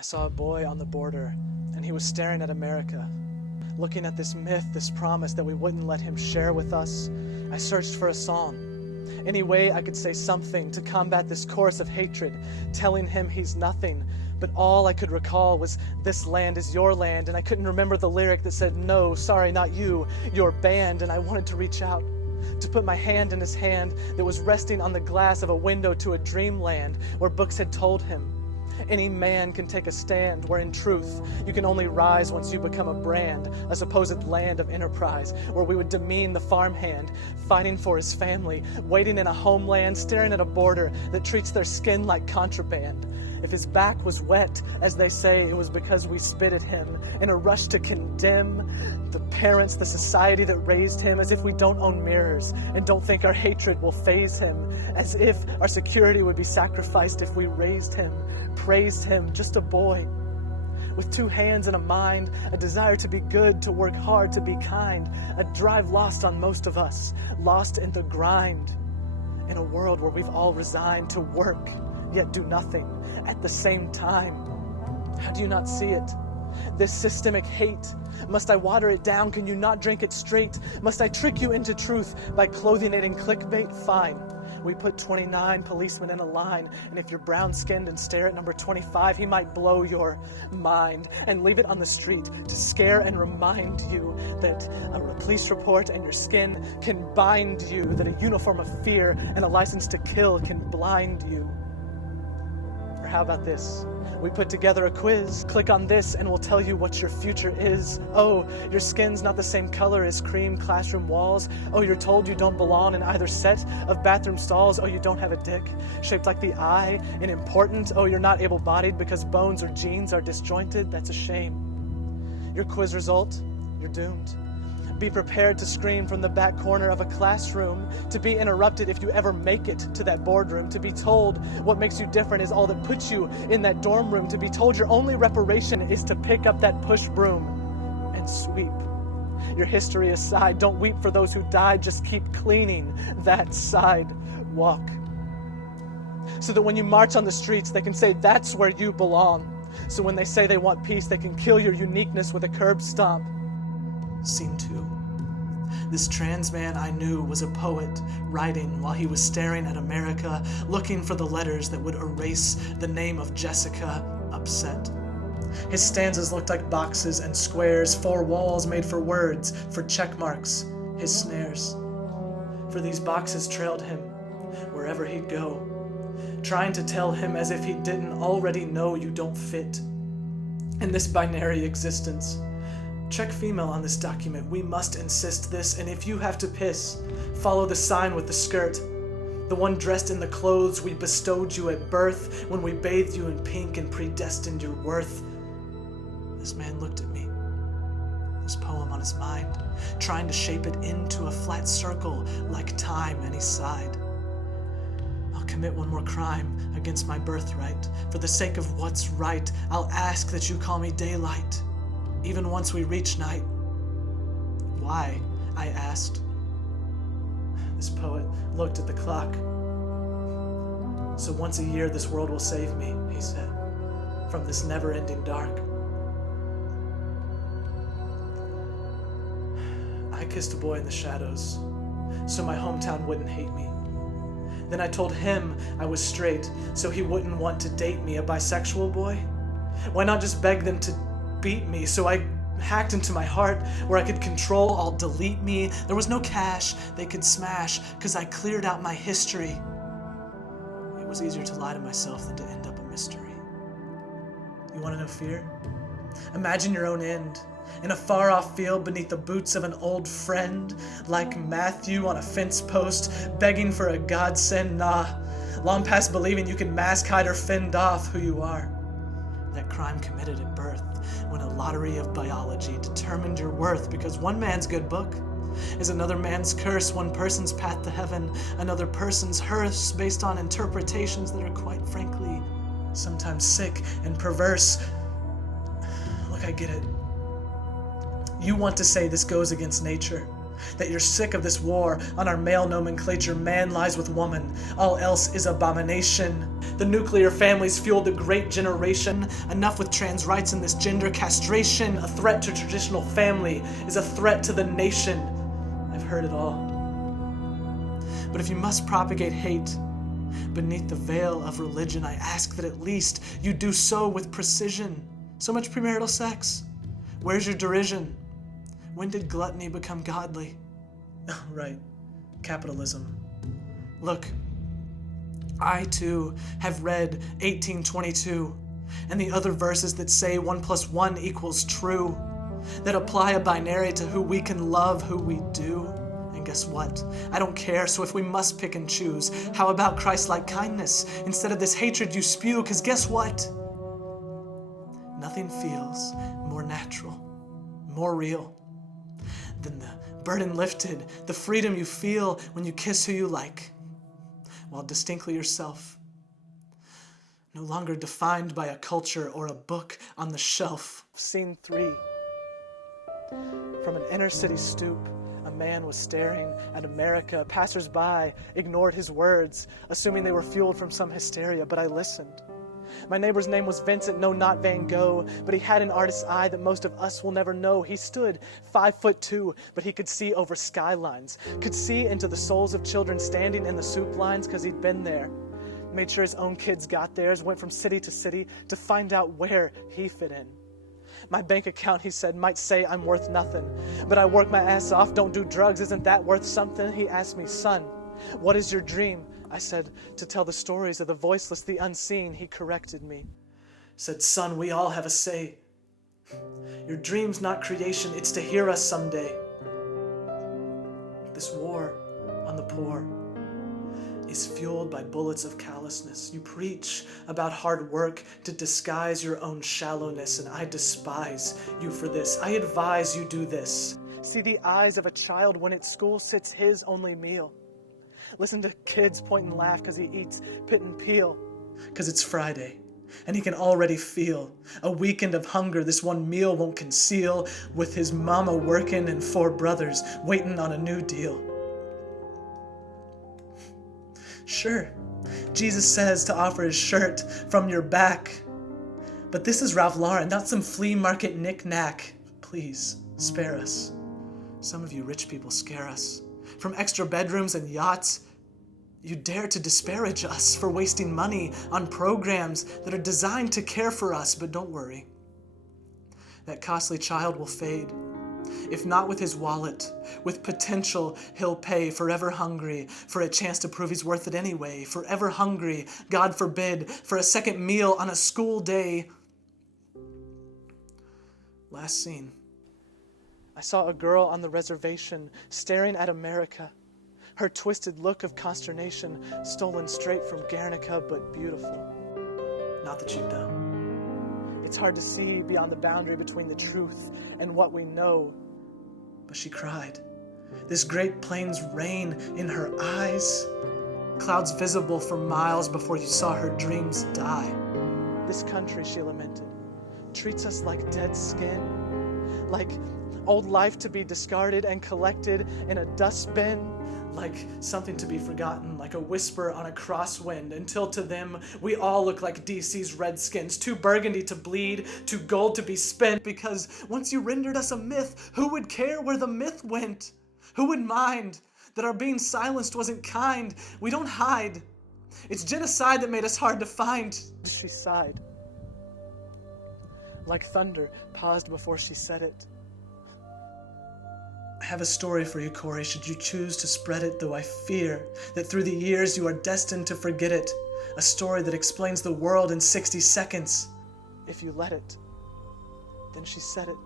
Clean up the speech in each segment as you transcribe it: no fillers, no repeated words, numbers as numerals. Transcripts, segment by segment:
I saw a boy on the border, and he was staring at America, looking at this myth, this promise that we wouldn't let him share with us. I searched for a song, any way I could say something to combat this chorus of hatred, telling him he's nothing. But all I could recall was, "This land is your land," and I couldn't remember the lyric that said, "No, sorry, not you, your band." And I wanted to reach out, to put my hand in his hand that was resting on the glass of a window to a dreamland where books had told him any man can take a stand, where in truth you can only rise once you become a brand, a supposed land of enterprise, where we would demean the farmhand, fighting for his family, waiting in a homeland, staring at a border that treats their skin like contraband. If his back was wet, as they say, it was because we spit at him in a rush to condemn the parents, the society that raised him, as if we don't own mirrors and don't think our hatred will faze him, as if our security would be sacrificed if we raised him, praised him, just a boy with two hands and a mind, a desire to be good, to work hard, to be kind, a drive lost on most of us, lost in the grind, in a world where we've all resigned to work, yet do nothing at the same time. How do you not see it? This systemic hate. Must I water it down? Can you not drink it straight? Must I trick you into truth by clothing it in clickbait? Fine. We put 29 policemen in a line, and if you're brown-skinned and stare at number 25, he might blow your mind and leave it on the street to scare and remind you that a police report and your skin can bind you, that a uniform of fear and a license to kill can blind you. Or how about this? We put together a quiz. Click on this and we'll tell you what your future is. Oh, your skin's not the same color as cream classroom walls. Oh, you're told you don't belong in either set of bathroom stalls. Oh, you don't have a dick shaped like the eye and important. Oh, you're not able-bodied because bones or genes are disjointed. That's a shame. Your quiz result, you're doomed. Be prepared to scream from the back corner of a classroom, to be interrupted if you ever make it to that boardroom, to be told what makes you different is all that puts you in that dorm room, to be told your only reparation is to pick up that push broom and sweep. Your history aside, don't weep for those who died, just keep cleaning that sidewalk. So that when you march on the streets, they can say that's where you belong. So when they say they want peace, they can kill your uniqueness with a curb stomp. Scene 2. This trans man I knew was a poet, writing while he was staring at America, looking for the letters that would erase the name of Jessica, upset. His stanzas looked like boxes and squares, 4 walls made for words, for check marks, his snares. For these boxes trailed him wherever he'd go, trying to tell him as if he didn't already know you don't fit in this binary existence. Check female on this document. We must insist this, and if you have to piss, follow the sign with the skirt. The one dressed in the clothes we bestowed you at birth, when we bathed you in pink and predestined your worth. This man looked at me, this poem on his mind, trying to shape it into a flat circle like time, and he sighed. I'll commit one more crime against my birthright. For the sake of what's right, I'll ask that you call me daylight. Even once we reach night. Why? I asked. This poet looked at the clock. So once a year this world will save me, he said, from this never-ending dark. I kissed a boy in the shadows, so my hometown wouldn't hate me. Then I told him I was straight, so he wouldn't want to date me, a bisexual boy. Why not just beg them to beat me? So I hacked into my heart where I could control all delete me. There was no cash they could smash, cause I cleared out my history. It was easier to lie to myself than to end up a mystery. You wanna know fear? Imagine your own end, in a far-off field beneath the boots of an old friend, like Matthew on a fence post, begging for a godsend. Nah, long past believing you can mask, hide, or fend off who you are. That crime committed at birth, when a lottery of biology determined your worth, because one man's good book is another man's curse, one person's path to heaven, another person's hearse, based on interpretations that are quite frankly sometimes sick and perverse. Look, I get it. You want to say this goes against nature, that you're sick of this war on our male nomenclature. Man lies with woman, all else is abomination. The nuclear families fueled the great generation. Enough with trans rights and this gender castration. A threat to traditional family is a threat to the nation. I've heard it all. But if you must propagate hate beneath the veil of religion, I ask that at least you do so with precision. So much premarital sex. Where's your derision? When did gluttony become godly? Oh, right. Capitalism. Look, I too have read 1822 and the other verses that say 1 + 1 = true, that apply a binary to who we can love, who we do. And guess what? I don't care, so if we must pick and choose, how about Christ-like kindness instead of this hatred you spew? Because guess what? Nothing feels more natural, more real than the burden lifted, the freedom you feel when you kiss who you like, while distinctly yourself, no longer defined by a culture or a book on the shelf. Scene 3. From an inner city stoop, a man was staring at America. Passers-by ignored his words, assuming they were fueled from some hysteria, but I listened. My neighbor's name was Vincent, no, not Van Gogh, but he had an artist's eye that most of us will never know. He stood 5'2", but he could see over skylines, could see into the souls of children standing in the soup lines because he'd been there. Made sure his own kids got theirs, went from city to city to find out where he fit in. My bank account, he said, might say I'm worth nothing, but I work my ass off, don't do drugs, isn't that worth something? He asked me, son, what is your dream? I said, to tell the stories of the voiceless, the unseen. He corrected me. Said, son, we all have a say. Your dream's not creation, it's to hear us someday. This war on the poor is fueled by bullets of callousness. You preach about hard work to disguise your own shallowness, and I despise you for this. I advise you do this. See the eyes of a child when at school sits his only meal. Listen to kids point and laugh because he eats pit and peel. Because it's Friday, and he can already feel a weekend of hunger this one meal won't conceal, with his mama working and 4 brothers waiting on a new deal. Sure, Jesus says to offer his shirt from your back, but this is Ralph Lauren, not some flea market knick-knack. Please, spare us. Some of you rich people scare us. From extra bedrooms and yachts, you dare to disparage us for wasting money on programs that are designed to care for us. But don't worry, that costly child will fade. If not with his wallet, with potential he'll pay. Forever hungry for a chance to prove he's worth it anyway. Forever hungry, God forbid, for a second meal on a school day. Last scene. I saw a girl on the reservation staring at America. Her twisted look of consternation stolen straight from Guernica, but beautiful. Not the cheap though. It's hard to see beyond the boundary between the truth and what we know. But she cried. This Great Plains rain in her eyes. Clouds visible for miles before you saw her dreams die. This country, she lamented, treats us like dead skin, like old life to be discarded and collected in a dustbin, like something to be forgotten, like a whisper on a crosswind, until to them we all look like DC's Redskins, too burgundy to bleed, too gold to be spent, because once you rendered us a myth, who would care where the myth went? Who would mind that our being silenced wasn't kind? We don't hide. It's genocide that made us hard to find. She sighed. Like thunder, paused before she said it. I have a story for you, Cory, should you choose to spread it, though I fear that through the years you are destined to forget it. A story that explains the world in 60 seconds. If you let it. Then she said it.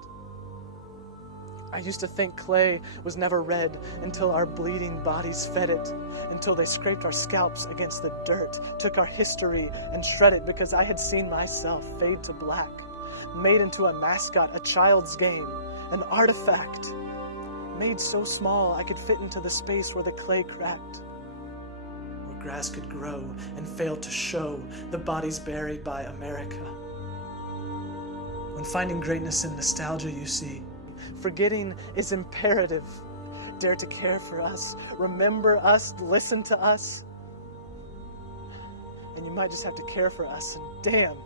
I used to think clay was never red until our bleeding bodies fed it, until they scraped our scalps against the dirt, took our history and shred it, because I had seen myself fade to black, made into a mascot, a child's game, an artifact, made so small I could fit into the space where the clay cracked, where grass could grow and fail to show the bodies buried by America. When finding greatness in nostalgia, you see, forgetting is imperative. Dare to care for us, remember us, listen to us. and you might just have to care for us, and damn.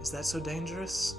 Is that so dangerous?